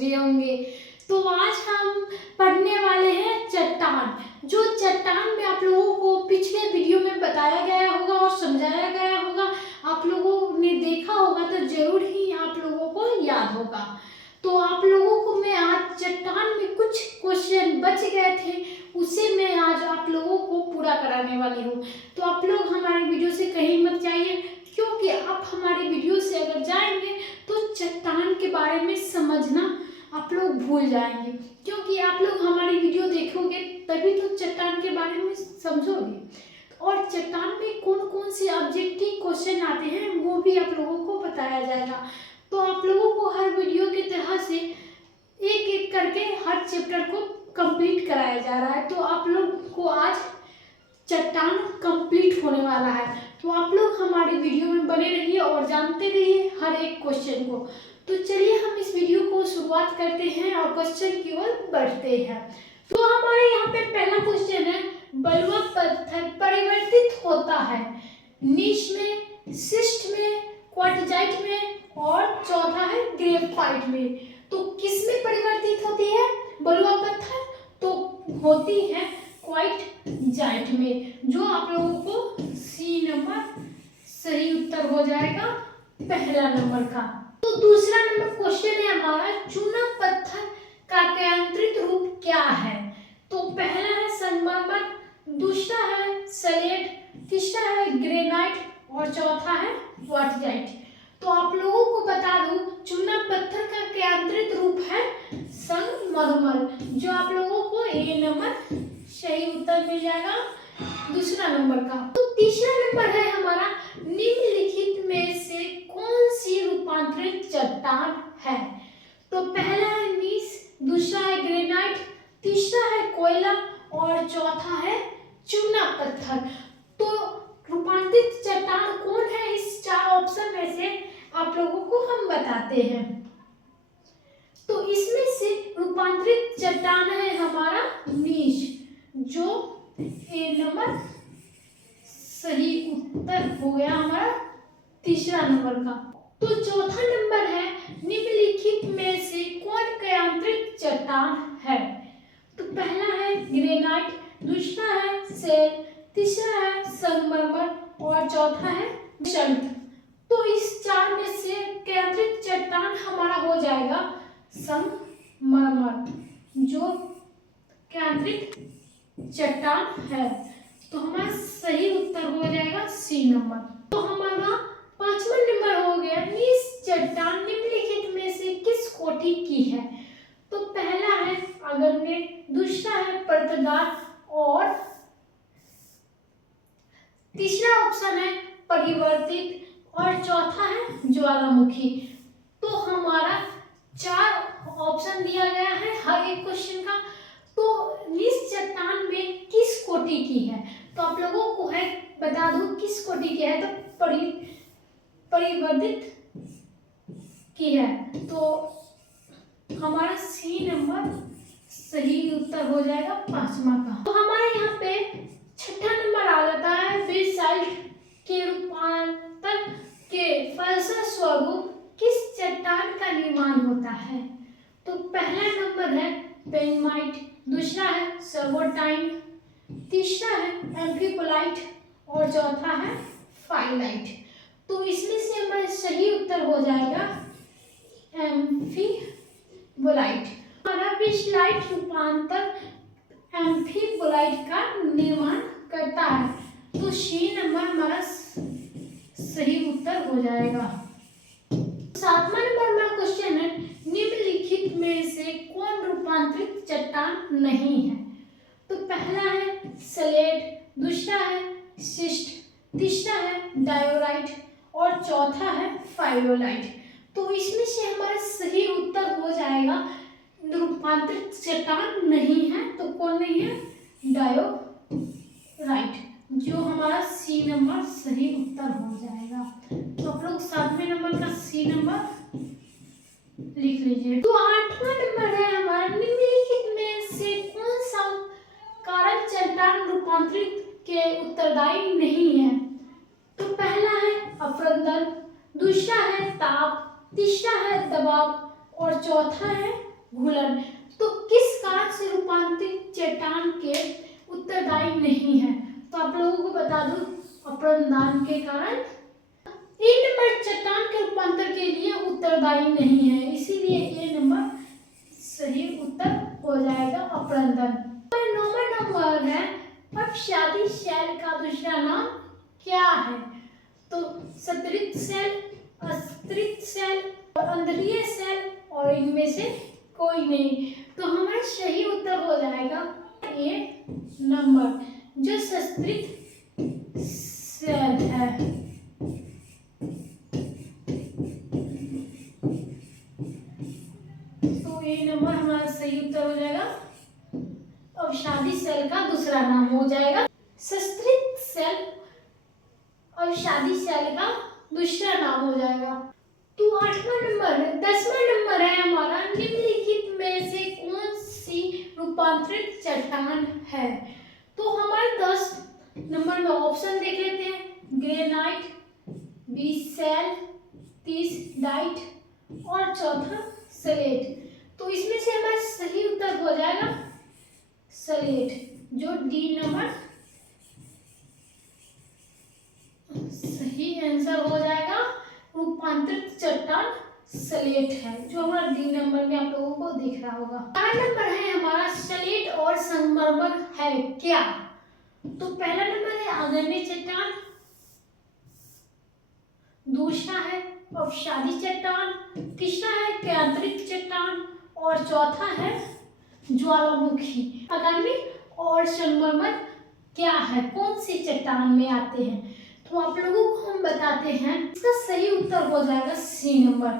भी होंगे। तो आज हम पढ़ने वाले हैं चट्टान। जो चट्टान में आप लोगों को पिछले वीडियो में बताया गया होगा और समझाया गया होगा, आप लोगों ने देखा होगा तो जरूर ही आप लोगों को याद होगा। तो आप लोगों को मैं आज चट्टान में कुछ क्वेश्चन बच गए थे, उसे मैं आज आप लोगों को पूरा कराने वाली हूँ। तो आप लोग हमारे वीडियो से कहीं मत जाइए, क्योंकि आप हमारे वीडियो से अगर जाएंगे तो चट्टान के बारे में समझना आप लोग भूल जाएंगे। क्योंकि आप लोग हमारी वीडियो देखोगे तभी तो चट्टान के बारे में समझोगे, और चट्टान में कौन कौन से ऑब्जेक्टिव क्वेश्चन आते हैं वो भी आप लोगों को बताया जाएगा। तो आप लोगों को हर वीडियो की तरह से एक एक करके हर चैप्टर को कंप्लीट कराया जा रहा है। तो आप लोग को आज चट्टान कंप्लीट होने वाला है। तो आप लोग हमारे वीडियो में बने रहिए और जानते रहिए हर एक क्वेश्चन को। तो चलिए हम इस वीडियो को शुरुआत करते हैं और क्वेश्चन की ओर बढ़ते हैं। तो हमारे यहाँ पे पहला क्वेश्चन है, बलुआ पत्थर परिवर्तित होता है नीश में, शिस्ट में, क्वार्टजाइट में और चौथा है ग्रेफाइट में। तो किस में परिवर्तित होती है बलुआ पत्थर? तो होती है क्वार्टजाइट में, जो आप लोगों को सी नंबर सही उत्तर हो जाएगा पहला नंबर का। तो दूसरा नंबर क्वेश्चन है हमारा, चूना पत्थर का केंद्रित रूप क्या है? तो पहला है संगमरमर, दूसरा है सलेट, तीसरा है ग्रेनाइट और चौथा है क्वार्टजाइट। तो आप लोगों को बता दूं, चूना पत्थर का केंद्रित रूप है संगमरमर, जो आप लोगों को ए नंबर सही उत्तर मिल जाएगा दूसरा नंबर का। तो तीसरा नंबर है हमारा, निम्नलिखित में से कौन सी रूपांतरित चट्टान है? तो पहला है नीस, दूसरा है ग्रेनाइट, तीसरा है कोयला और चौथा है चूना पत्थर। तो रूपांतरित चट्टान कौन है इस चार ऑप्शन में से आप लोगों को हम बताते हैं। तो इसमें से रूपांतरित चट्टान है हमारा नीश, जो ए नंबर सही उत्तर हो गया हमारा तीसरा नंबर का। तो चौथा नंबर है, निम्नलिखित में से कौन केंद्रित चट्टान है? तो पहला है ग्रेनाइट, दूसरा है सेल, तीसरा है संगमरमर और चौथा है बेसाल्ट। तो इस चार में से केंद्रित चट्टान हमारा हो जाएगा संगमरमर, जो केंद्रित चट्टान है। तो हमारा सही उत्तर हो जाएगा सी नंबर। तो हमारा पांचवा नंबर हो गया, नीस चट्टान निम्नलिखित में से किस कोटि की है? तो पहला है अग्नेय, दूसरा है परतदार और तीसरा ऑप्शन है परिवर्तित और चौथा है ज्वालामुखी। तो हमारा चार ऑप्शन दिया गया है हर एक क्वेश्चन का। तो नीस चट्टान में किस कोटि की है? तो आप लोगों को है बता दूं किस कोटि की है। तो परिवर्तित की है। तो हमारा सी नंबर सही उत्तर हो जाएगा पांचवा का। तो हमारे यहाँ पे छठा नंबर आ जाता है, बेसाल्ट के रूपांतर के फलस्वरूप किस चट्टान का निर्माण होता है? तो पहला नंबर है पेनमाइट, दूसरा है सर्वोटाइन, तीसरा है एम्फीबोलाइट और चौथा है फाइलाइट। तो इसमें से हमारा सही उत्तर हो जाएगा एम्फीबोलाइट। हमारा बेसाल्ट रूपांतर एम्फीबोलाइट का निर्माण करता है। तो सी नंबर हमारा सही उत्तर हो जाएगा। सातवां नंबर हमारा क्वेश्चन है, निम्नलिखित में से कौन रूपांतरित चट्टान नहीं है? तो पहला है सलेट, दूसरा है शिस्ट, तीसरा है डायोराइट और चौथा है फाइलोलाइट। तो इसमें से हमारा सही उत्तर हो जाएगा रूपांतरित चट्टान नहीं है। तो कौन नहीं है? डायोराइट, जो हमारा सी नंबर सही उत्तर हो जाएगा। तो आप लोग सातवें नंबर का सी नंबर लिख लीजिए। तो आठवां नंबर है हमारा, निम्नलिखित में से कौन सा कारक चट्टान रूपांतरित के उत्तरदायी नहीं है? तो पहला है अपरदन, दूसरा है ताप, तीसरा है दबाव और चौथा है घुलन। तो किस कारण से रूपांतरित चट्टान के उत्तरदायी नहीं है? तो आप लोगों को बता दूं, अपरदन के कारण। 3 नंबर चट्टान के रूपांतर के लिए उत्तरदायी नहीं है, इसीलिए ये नंबर सही उत्तर हो जाएगा अपरदन। 9वां नंबर है अपशादी शैल का दूसरा नाम क्या है? तो स्तरित सेल, अस्तरित सेल और अंदलीय सेल और इनमें से कोई नहीं। तो हमारा सही उत्तर हो जाएगा ये नंबर, जो स्तरित सेल है। तो ये नंबर हमारा सही उत्तर हो जाएगा, अवसादी सेल का दूसरा नाम हो जाएगा स्तरित सेल, अवसादी सेल का दूसरा नाम हो जाएगा। तो 10वां नंबर है हमारा, निम्नलिखित में से कौन सी रूपांतरित चट्टान है? तो हमारे 10 नंबर में ऑप्शन देख लेते हैं। ग्रेनाइट, 20 सेल, 30 डाइट और चौथा सलेट। तो इसमें से हमारा सही उत्तर हो जाएगा सलेट, जो डी नंबर सही आंसर हो जाएगा। रूपांतरित चट्टान सलेट है, जो हमारा डी नंबर में आप लोगों को दिख रहा होगा। 4 नंबर है हमारा, सलेट और संगमरमर है क्या? तो पहला नंबर है आग्नेय चट्टान, दूसरा है अपशादी चट्टान, तीसरा है केंद्रित चट्टान और चौथा है ज्वालामुखी। आग्नेय और संगमरमर क्या है, कौन सी चट्टान में आते हैं? तो आप लोगों को हम बताते हैं, इसका सही उत्तर हो जाएगा सी नंबर,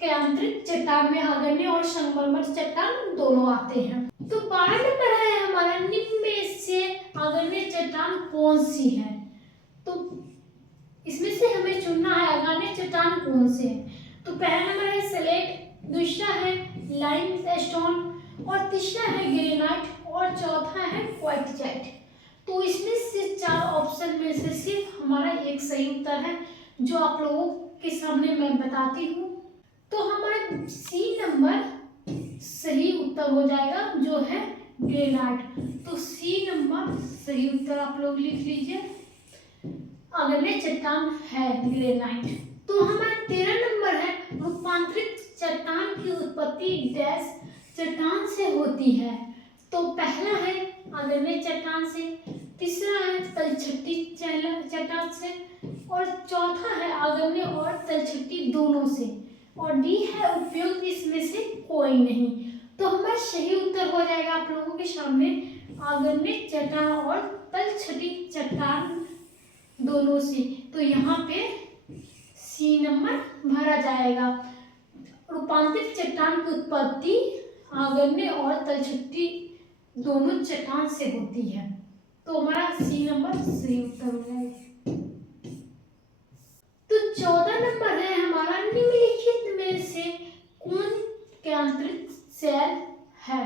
केंद्रित चट्टान में आग्नेय और संगमरमर चट्टान दोनों आते हैं। तो 12 नंबर है हमारा, निम्न में से आग्नेय चट्टान कौन सी है? तो इसमें से हमें चुनना है आग्नेय चट्टान कौन से है। तो पहला नंबर है सलेट, दूसरा है लाइमस्टोन और तीसरा है ग्रेनाइट और चौथा है क्वार्टजाइट। तो इसमें से 4 ऑप्शन में से सिर्फ हमारा एक सही उत्तर है, जो आप लोगों के सामने मैं बताती हूँ। तो हमारा सी नंबर सही उत्तर हो जाएगा, जो है ग्रेनाइट। तो सी नंबर सही उत्तर आप लोग लिख लीजिए, आग्नेय चट्टान है ग्रेनाइट। तो हमारा 13 नंबर है, रूपांतरित चट्टान की उत्पत्ति डैश चट्टान से होती है। तो पहला है आग्नेय चट्टान से, तीसरा है तलछटी चट्टान से और चौथा है आग्नेय और तलछटी दोनों से और डी है उपयुक्त इसमें से कोई नहीं। तो हमारा सही उत्तर हो जाएगा आप लोगों के सामने आग्नेय चट्टान और तलछटी चट्टान दोनों से। तो यहाँ पे सी नंबर भरा जाएगा, रूपांतरित चट्टान की उत्पत्ति आग्नेय और तलछटी दोनों चट्टान से होती है। तो हमारा सी नंबर सही उत्तर हो जाएगा। तो 14 नंबर है हमारा, निम्नलिखित में से कौन केंद्रित सेल है?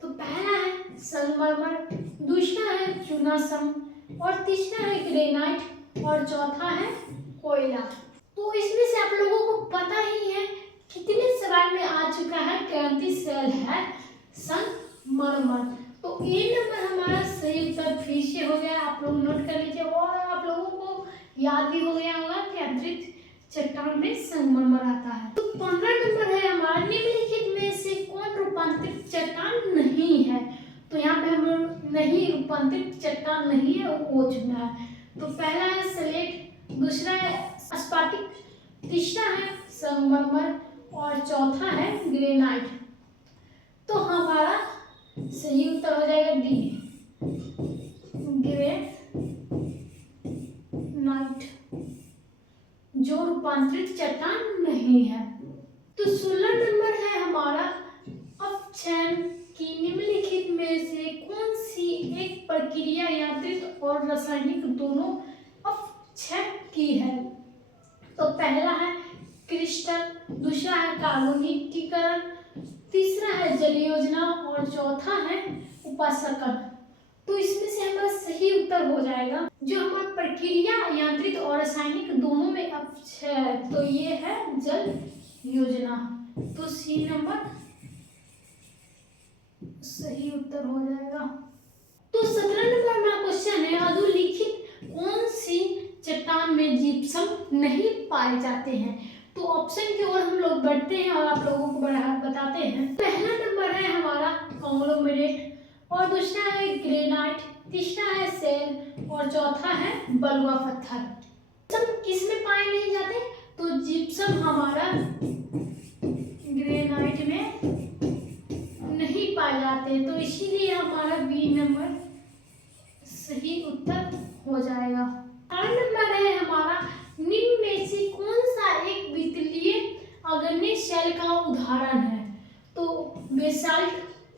तो पहला है संगमरमर, दूसरा है चूनासम और तीसरा है ग्रेनाइट और चौथा है कोयला। तो इसमें से आप लोगों को पता ही है कितने सवाल में आ चुका है केंद्रित सेल है संगमरमर। तो ए नंबर हमारा सही उत्तर फिर से हो गया, आप लोग नोट कर लीजिए और आप लोगों को याद भी हो गया होगा केंद्रित चट्टान में संगमरमर आता है। तो 15 नंबर है हमारा, निम्नलिखित में से कौन रूपांतरित चट्टान नहीं है? तो यहाँ पे हम नहीं, रूपांतरित चट्टान नहीं है, वो हो चुका है। तो पहला है सलेट, दूसरा है स्फटिक, तीसरा है संगमरमर और चौथा है ग्रेनाइट। तो हमारा सही उत्तर हो जाएगा डी, ग्रेनाइट, जो रूपांतरित चट्टान नहीं है। तो 16 नंबर है हमारा, अपक्षय की निम्नलिखित में से कौन सी एक प्रक्रिया यांत्रिक और रासायनिक दोनों अपक्षय की है? तो पहला है क्रिस्टल, दूसरा है कार्बोनिकीकरण, तीसरा है जल योजना और चौथा है उपासकन। तो इसमें से हमारा सही उत्तर हो जाएगा, जो हमारा प्रक्रिया यांत्रिक और रासायनिक दोनों में अपक्षय है, तो ये है जल योजना। तो सी नंबर सही उत्तर हो जाएगा। तो 17 नंबर में क्वेश्चन है, अधोलिखित कौन सी चट्टान में जिप्सम नहीं पाए जाते हैं। तो ऑप्शन की ओर हम लोग बढ़ते हैं और आप लोगों को बताते हैं। पहला नंबर है हमारा कॉन्ग्लोमेरेट, और दूसरा है ग्रेनाइट, तीसरा है सेल और चौथा है बलुआ पत्थर। जिप्सम किसमें पाए नहीं जाते, तो जिप्सम हमारा ग्रेनाइट में नहीं पाए जाते, तो इसीलिए हमारा बी नंबर सही उत्तर हो जाएगा। थर्ड नंबर है हमारा, निम्न में से कौन सा एक वितलीय अग्नि शेल का उदाहरण है। तो बेसाल्ट,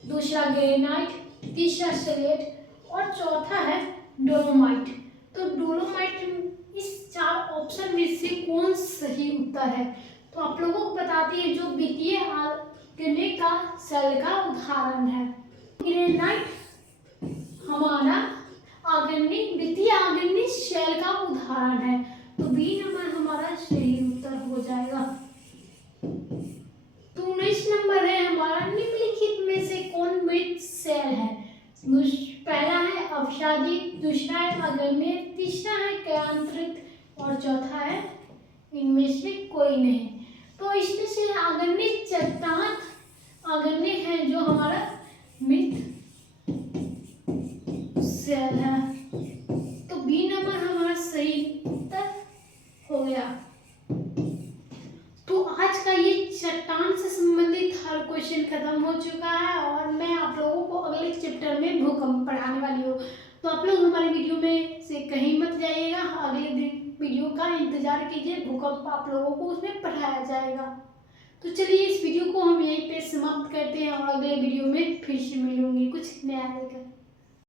दूसरा ग्रेनाइट, तीसरा स्लेट और चौथा है डोलोमाइट। तो डोलोमाइट इस चार ऑप्शन में से कौन सही उत्तर है। तो आप लोगों को बताती है जो वित्तीय अग्नि का शेल का उदाहरण है। ग्रेनाइट हमारा द्वितीय अग्नि शेल का उदाहरण है, तो बी नंबर हमारा सही उत्तर हो जाएगा। तो 19 नंबर है हमारा, निम्नलिखित में से कौन मृत शेल है। पहला है अवसादी, दूसरा है अग्नि, तीसरा है क्रांतिक और चौथा है इनमें से कोई नहीं। तो इसमें से अग्नि चट्टान अग्नि है जो हमारा मृत शेल है, तो बी नंबर हमारा सही उत्तर हो गया। तो आज का ये चट्टान से संबंधित हर क्वेश्चन खत्म हो चुका है और मैं आप लोगों को अगले चैप्टर में भूकंप पढ़ाने वाली हूँ। तो आप लोग हमारे वीडियो में से कहीं मत जाइएगा, अगले दिन वीडियो का इंतजार कीजिए, भूकंप आप लोगों को उसमें पढ़ाया जाएगा। तो चलिए इस वीडियो को हम यहीं पे समाप्त करते हैं और अगले वीडियो में फिर से मिलूंगी कुछ नया लेकर।